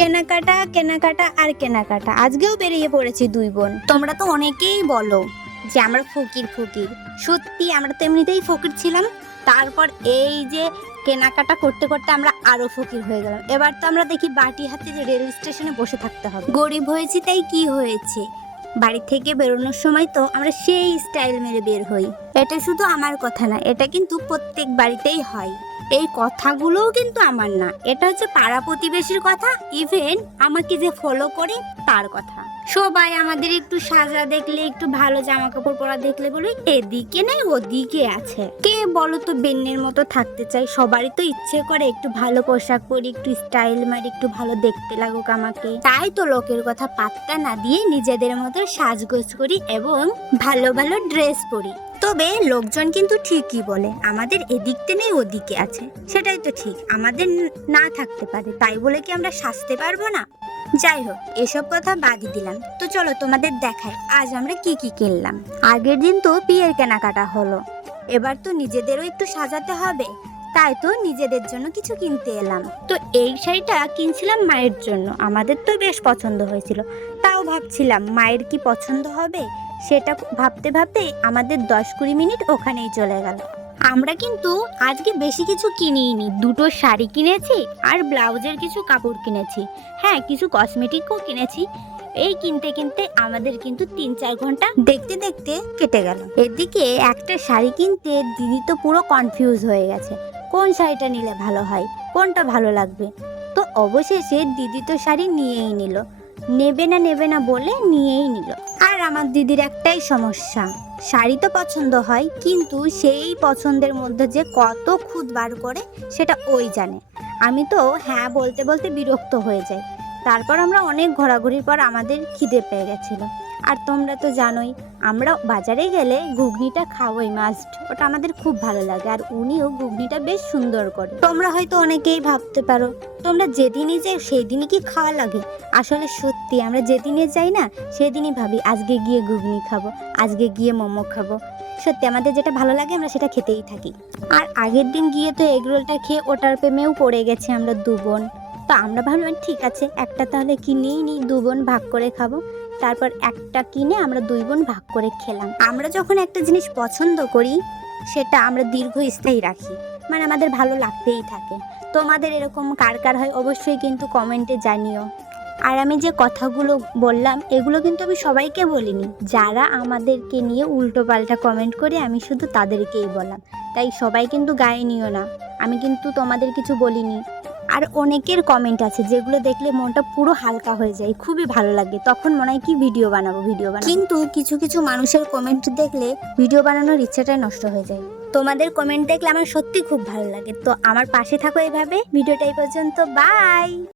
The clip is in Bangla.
কেনাকাটা কেনাকাটা আর কেনাকাটা। আজকেও বেরিয়ে পড়েছি দুই বোন। তোমরা তো অনেকেই বলো যে আমরা ফকির ফকির। সত্যি আমরা তো এমনিতেই ফকির ছিলাম। তারপর এই যে কেনাকাটা করতে করতে আমরা আরও ফকির হয়ে গেলাম। এবার তো আমরা দেখি বাটি হাতে যে রেল স্টেশনে বসে থাকতে হবে। গরিব হয়েছি, তাই কি হয়েছে? বাড়ি থেকে বেরোনোর সময় তো আমরা সেই স্টাইল মেরে বের হই। এটা শুধু আমার কথা না, এটা কিন্তু প্রত্যেক বাড়িতেই হয়। এই কথাগুলোও কিন্তু আমার না। এটা হচ্ছে পাড়া প্রতিবেশীর কথা ইভেন আমাকে যে ফলো করে তার কথা। সবাই আমাদের একটু সাজা দেখলে, একটু ভালো জামা কাপড় পরা দেখলে বলে, এদিকে নেই, ওদিকে আছে। কে বলো তো বেন্নের মতো থাকতে চাই সবারই তো ইচ্ছে করে একটু ভালো পোশাক পরি, একটু স্টাইল মারি, একটু ভালো দেখতে লাগুক আমাকে। তাই তো লোকের কথা পাত্তা না দিয়ে নিজেদের মতো সাজগোজ করি এবং ভালো ভালো ড্রেস পরি। তবে লোকজন কিন্তু ঠিকই বলে। আমাদের এদিকতে নেই, ওদিকে আছে। সেটাই তো ঠিক। আমাদের না থাকতে পারে। তাই বলে কি আমরা সাজতে পারব না? যাই হোক, এসব কথা বাদই দিলাম। তো চলো তোমাদের দেখাই, আজ আমরা কি কি কিনলাম। আগের দিন তো বিয়ের কেনাকাটা হলো। এবার তো নিজেদেরও একটু সাজাতে হবে। তাই তো নিজেদের জন্য কিছু কিনতে এলাম। তো এই শাড়িটা কিনছিলাম মায়ের জন্য। আমাদের তো বেশ পছন্দ হয়েছিল। তাও ভাবছিলাম, মায়ের কি পছন্দ হবে? সেটা ভাবতে ভাবতে আমাদের দশ কুড়ি মিনিট ওখানেই চলে গেল। আমরা কিন্তু আজকে বেশি কিছু কিনিনি দুটো শাড়ি কিনেছি আর ব্লাউজের কিছু কাপড় কিনেছি। হ্যাঁ কিছু কসমেটিকও কিনেছি। এই কিনতে কিনতে আমাদের কিন্তু তিন চার ঘণ্টা দেখতে দেখতে কেটে গেল। এদিকে একটা শাড়ি কিনতে দিদি তো পুরো কনফিউজ হয়ে গেছে। কোন শাড়িটা নিলে ভালো হয়? কোনটা ভালো লাগবে? তো অবশেষে দিদি তো শাড়ি নিয়েই নিল। নেবে না নেবে না বলে নিয়েই নিল। আর আমার দিদির একটাই সমস্যা। শাড়ি তো পছন্দ হয়, কিন্তু সেই পছন্দের মধ্যে যে কত খুদ বার করে সেটা ওই জানে। আমি তো হ্যাঁ বলতে বলতে বিরক্ত হয়ে যাই। তারপর আমরা অনেক ঘোরাঘুরির পর আমাদের খিদে পেয়ে গেছিল। আর তোমরা তো জানোই, আমরা বাজারে গেলে ঘুগনিটা খাওয়াই মাস্ট ওটা আমাদের খুব ভালো লাগে। আর উনিও ঘুগনিটা বেশ সুন্দর করে। তোমরা হয়তো অনেকেই ভাবতে পারো, তোমরা যেদিনই যাই সেই দিনই কি খাওয়া লাগে? আসলে সত্যি, আমরা যেদিনে যাই না, সেদিনই ভাবি, আজকে গিয়ে ঘুগনি খাব, আজকে গিয়ে মোমো খাব। সত্যি, আমাদের যেটা ভালো লাগে, আমরা সেটা খেতেই থাকি। আর আগের দিন গিয়ে তো এগরোলটা খেয়ে ওটার প্রেমেও পড়ে গেছি আমরা দু বোন তো আমরা ভাবলাম, ঠিক আছে, একটা তাহলে কিনেই নিই, দু বোন ভাগ করে খাব। তারপর একটা কিনে আমরা দুই বোন ভাগ করে খেলাম। আমরা যখন একটা জিনিস পছন্দ করি, সেটা আমরা দীর্ঘস্থায়ী রাখি। মানে আমাদের ভালো লাগতেই থাকে। তোমাদের এরকম কার কার হয়, অবশ্যই কিন্তু কমেন্টে জানিও। আর আমি যে কথাগুলো বললাম, এগুলো কিন্তু আমি সবাইকে বলিনি। যারা আমাদেরকে নিয়ে উল্টো পাল্টা কমেন্ট করে, আমি শুধু তাদেরকেই বললাম। তাই সবাই কিন্তু গায়ে নিও না। আমি কিন্তু তোমাদের কিছু বলিনি। আর অনেকের কমেন্ট আছে যেগুলো দেখলে মনটা পুরো হালকা হয়ে যায় খুবই ভালো লাগে। তখন মনে হয় কি ভিডিও বানাবো ভিডিও বানাবো। কিন্তু কিছু কিছু মানুষের কমেন্ট দেখলে ভিডিও বানানোর ইচ্ছাটাই নষ্ট হয়ে যায়। তোমাদের কমেন্ট দেখলে আমার সত্যি খুব ভালো লাগে। তো আমার পাশে থাকো এভাবে। ভিডিওটা এই পর্যন্ত। বাই